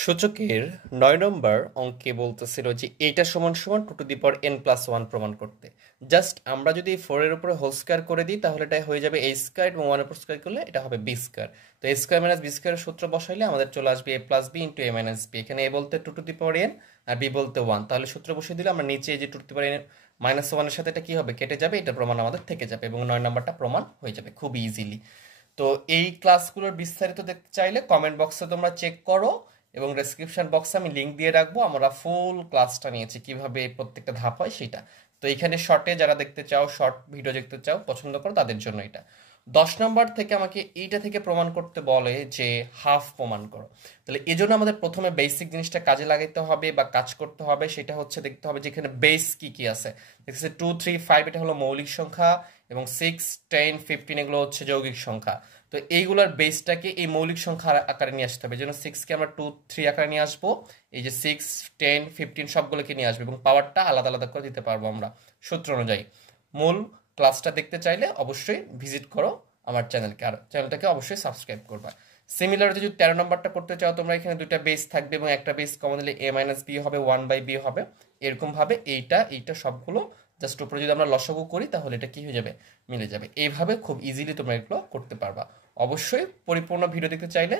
সূচকের ৯ নম্বর অঙ্কে বলতেছিল যে এইটা সমান সমান 2n+1 প্রমাণ করতে। জাস্ট আমরা যদি 4 এর উপরে হোল স্কয়ার করে দিই তাহলে এটা হয়ে যাবে a স্কয়ার এবং 1 এর উপর স্কয়ার করলে এটা হবে b স্কয়ার। তো a স্কয়ার মাইনাস b স্কয়ারের সূত্র বসাইলে আমাদের চলে আসবে a plus b into a minus b। এখানে a বলতে 2n আর b বলতে 1, তাহলে সূত্র বসিয়ে দিলে আমরা নিচে যে 2n মাইনাস 1 এর সাথে এটা কি হবে, কেটে যাবে, এটা প্রমাণ আমাদের থেকে যাবে এবং 9 নাম্বারটা প্রমাণ হয়ে যাবে খুব ইজিলি। তো এই ক্লাসগুলোর বিস্তারিত দেখতে চাইলে কমেন্ট বক্সে তোমরা চেক করো এবং ডেসক্রিপশন বক্সে আমি লিংক দিয়ে রাখবো। আমরা ফুল ক্লাসটা নিয়েছি কিভাবে প্রত্যেকটা ধাপ হয় সেটা। তো এখানে শর্টে যারা দেখতে চাও, শর্ট ভিডিও দেখতে চাও, পছন্দ করো, তাদের জন্য এটা। 10 নম্বর থেকে আমাকে এইটা থেকে প্রমাণ করতে বলে যে হাফ প্রমাণ করো। তাহলে এই জন্য আমাদের প্রথমে বেসিক জিনিসটা কাজে লাগাইতে হবে বা কাজ করতে হবে, সেটা হচ্ছে দেখতে হবে যে এখানে বেস কি কি আছে। দেখতেছে 2, 3, 5 এটা হলো মৌলিক সংখ্যা এবং 6, 10, 15 এগুলো হচ্ছে যৌগিক সংখ্যা। তো এইগুলোর বেসটাকে এই মৌলিক সংখ্যা আকারে নিয়ে আসতে হবে। এই জন্য 6 কে আমরা 2, 3 আকারে নিয়ে আসবো, এই যে 6, 10, 15 সবগুলোকে নিয়ে আসবো এবং পাওয়ারটা আলাদা আলাদা করে দিতে পারবো আমরা সূত্র অনুযায়ী। মূল ক্লাসটা দেখতে চাইলে অবশ্যই ভিজিট করো আমার চ্যানেলকে, আর চ্যানেলটাকে অবশ্যই সাবস্ক্রাইব করবা। সিমিলার যদি 13 নম্বরটা করতে চাও তোমরা, এখানে দুইটা বেস থাকবে এবং একটা বেস কমন দিলে a মাইনাস বি হবে, 1/b হবে। এরকম ভাবে এইটা এইটা সবগুলো জাস্ট উপরে যদি আমরা লসাগু করি তাহলে এটা কি হয়ে যাবে, মিলে যাবে। এইভাবে খুব ইজিলি তোমরা এগুলো করতে পারবা। অবশ্যই পরিপূর্ণ ভিডিও দেখতে চাইলে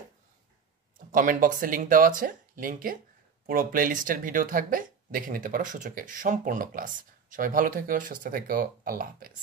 কমেন্ট বক্সে লিংক দেওয়া আছে, লিংকে পুরো প্লেলিস্টের ভিডিও থাকবে, দেখে নিতে পারো সূচকের সম্পূর্ণ ক্লাস। সবাই ভালো থেকো, সুস্থ থেকো, আল্লাহ হাফেজ।